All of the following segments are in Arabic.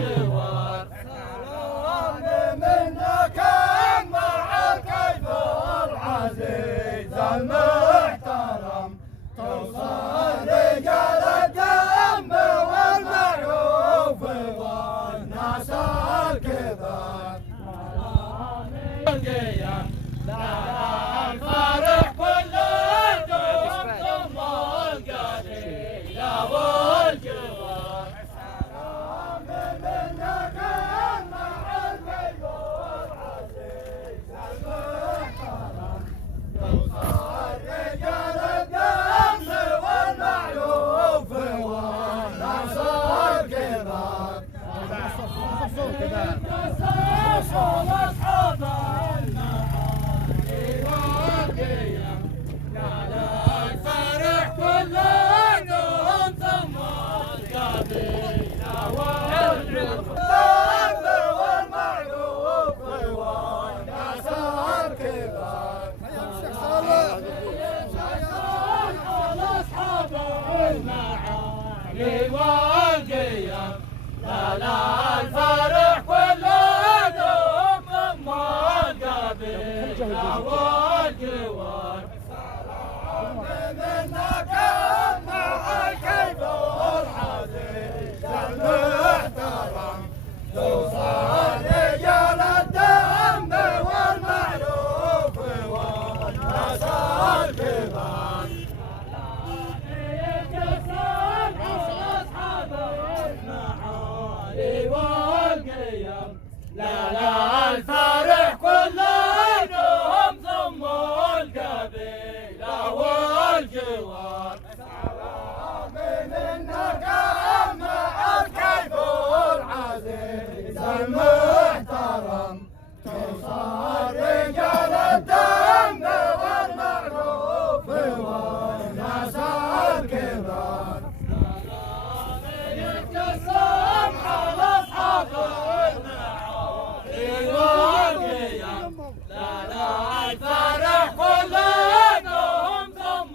والجوار سلام منك مع الكيف العزيز المحترم توصل رجال الدم والمعروف والناس الكبار القيم لا الفرح كله ثم القليل والجوار سلام منك مع الكيف العزيز المحترم توصل رجال الدم والمعروف والناس الكبار أصحاب المعالي والقيم على الفرح كلهم ثم القبيلة والمعروف والناس الكبار أصحاب المعالي والقيم لا الفرح كلهم ثم القبيلة والجوار سلام منك مع الكيف العزيز المحترم توصل رجال الدم والمعروف والناس الكبار والقيم لا الفرح كلهم ثم القبيلة والجوار سلام منك مع الكيف العزيز المحترم توصل رجال الدم والمعروف والناس الكبار يتقسم على أصحاب المعالي والقيم لا الفرح كلهم ثم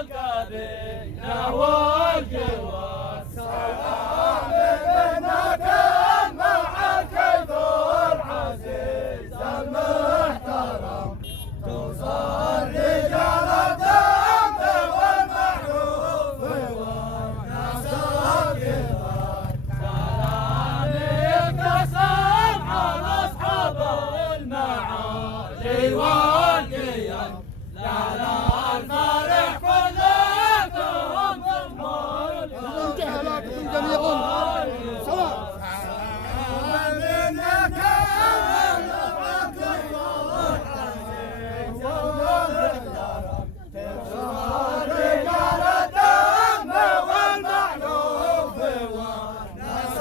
القبيلة والجوار سلام منك مع الكيف العزيز المحترم توصل رجال الدم والمعروف والناس الكبار يتقسم على أصحاب المعالي والقيم لا الفرح كلهم ثم رجال الدم والمعروف والناس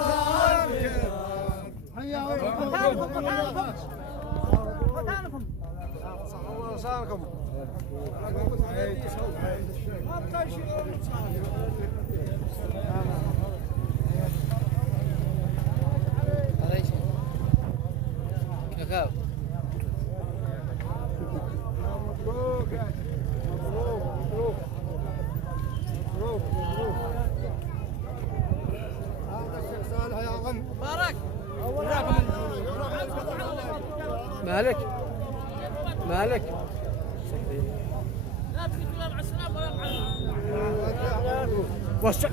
كاكاو مبروك مبروك مبروك مبروك هذا الشيخ صالح يا عم مبارك مالك مالك لا تقول لا مع السلامة ولا مع وسع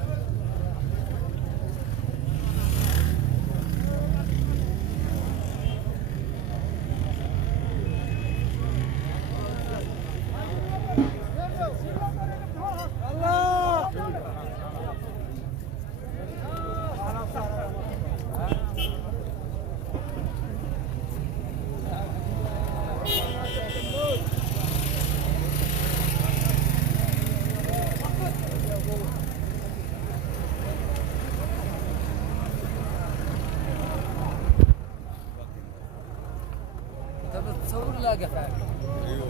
تصور لا قفاك ايوه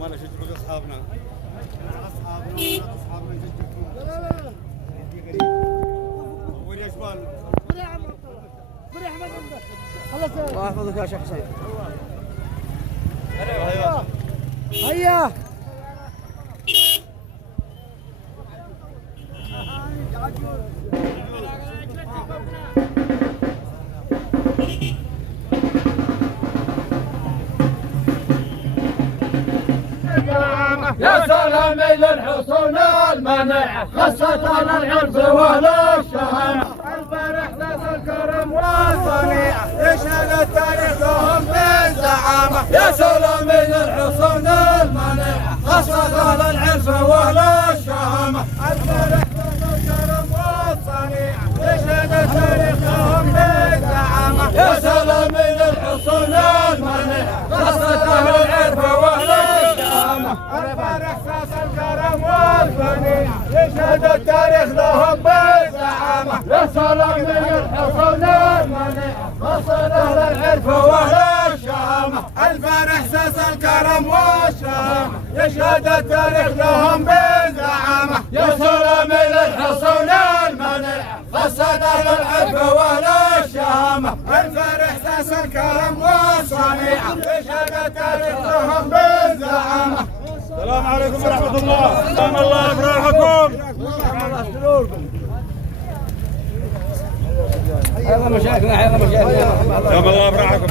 ما انا شجع اصحابنا اصحابنا يشجعون لا وين يا شباب الله يحفظك يا شيخ حسين هيا هيا العجول سلامي للحصون المانعة خاصة العرف والشهامة الفرح ذات الكرم والصنيعة يشهد التاريخ لهم بالزعامة يا سلامي للحصون المانعة خاصة العرف والشهامة الفرح ذات الكرم والصنيعة يشهد التاريخ لهم بالزعامة يا سلامي للحصون المانعة خاصة العرف والشهامة الفرح ذات الكرم والصنيعة يشهد التاريخ لهم بالزعامة يا سلام للحصون المانعة خاصة العرف والشهامة الفرح ذات الكرم والشهامة يشهد التاريخ لهم بالزعامة يا سلام للحصون المانعة خاصة العرف والشهامة الفرح ذات الكرم والصنيعة يشهد التاريخ لهم بالزعامة. السلام عليكم ورحمة الله. سلام الله أفراحكم. يلا مشاكلنا يلا مشاكلنا. سلام الله أفراحكم.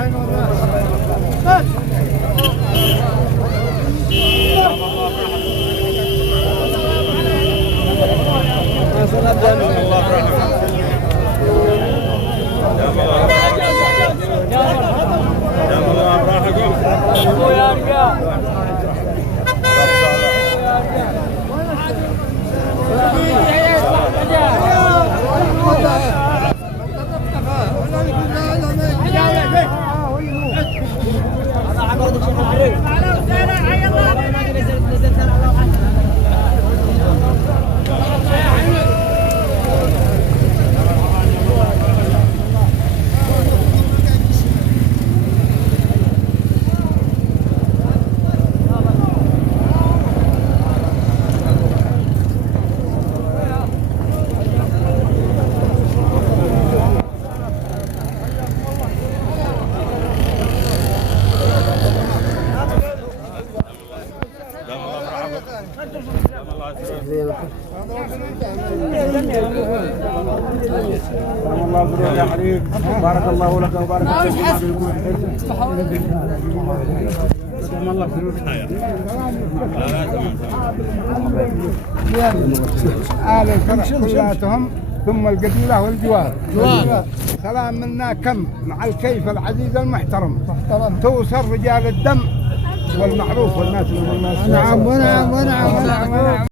الله يا حبيب بارك الله لك وبارك فيك. آل الفرح كلاتهم ثم القبيلة والجوار. سلام منا كم مع الكيف العزيز المحترم توصل رجال الدم والمعروف والناس. نعم ونعم ونعم ونعم.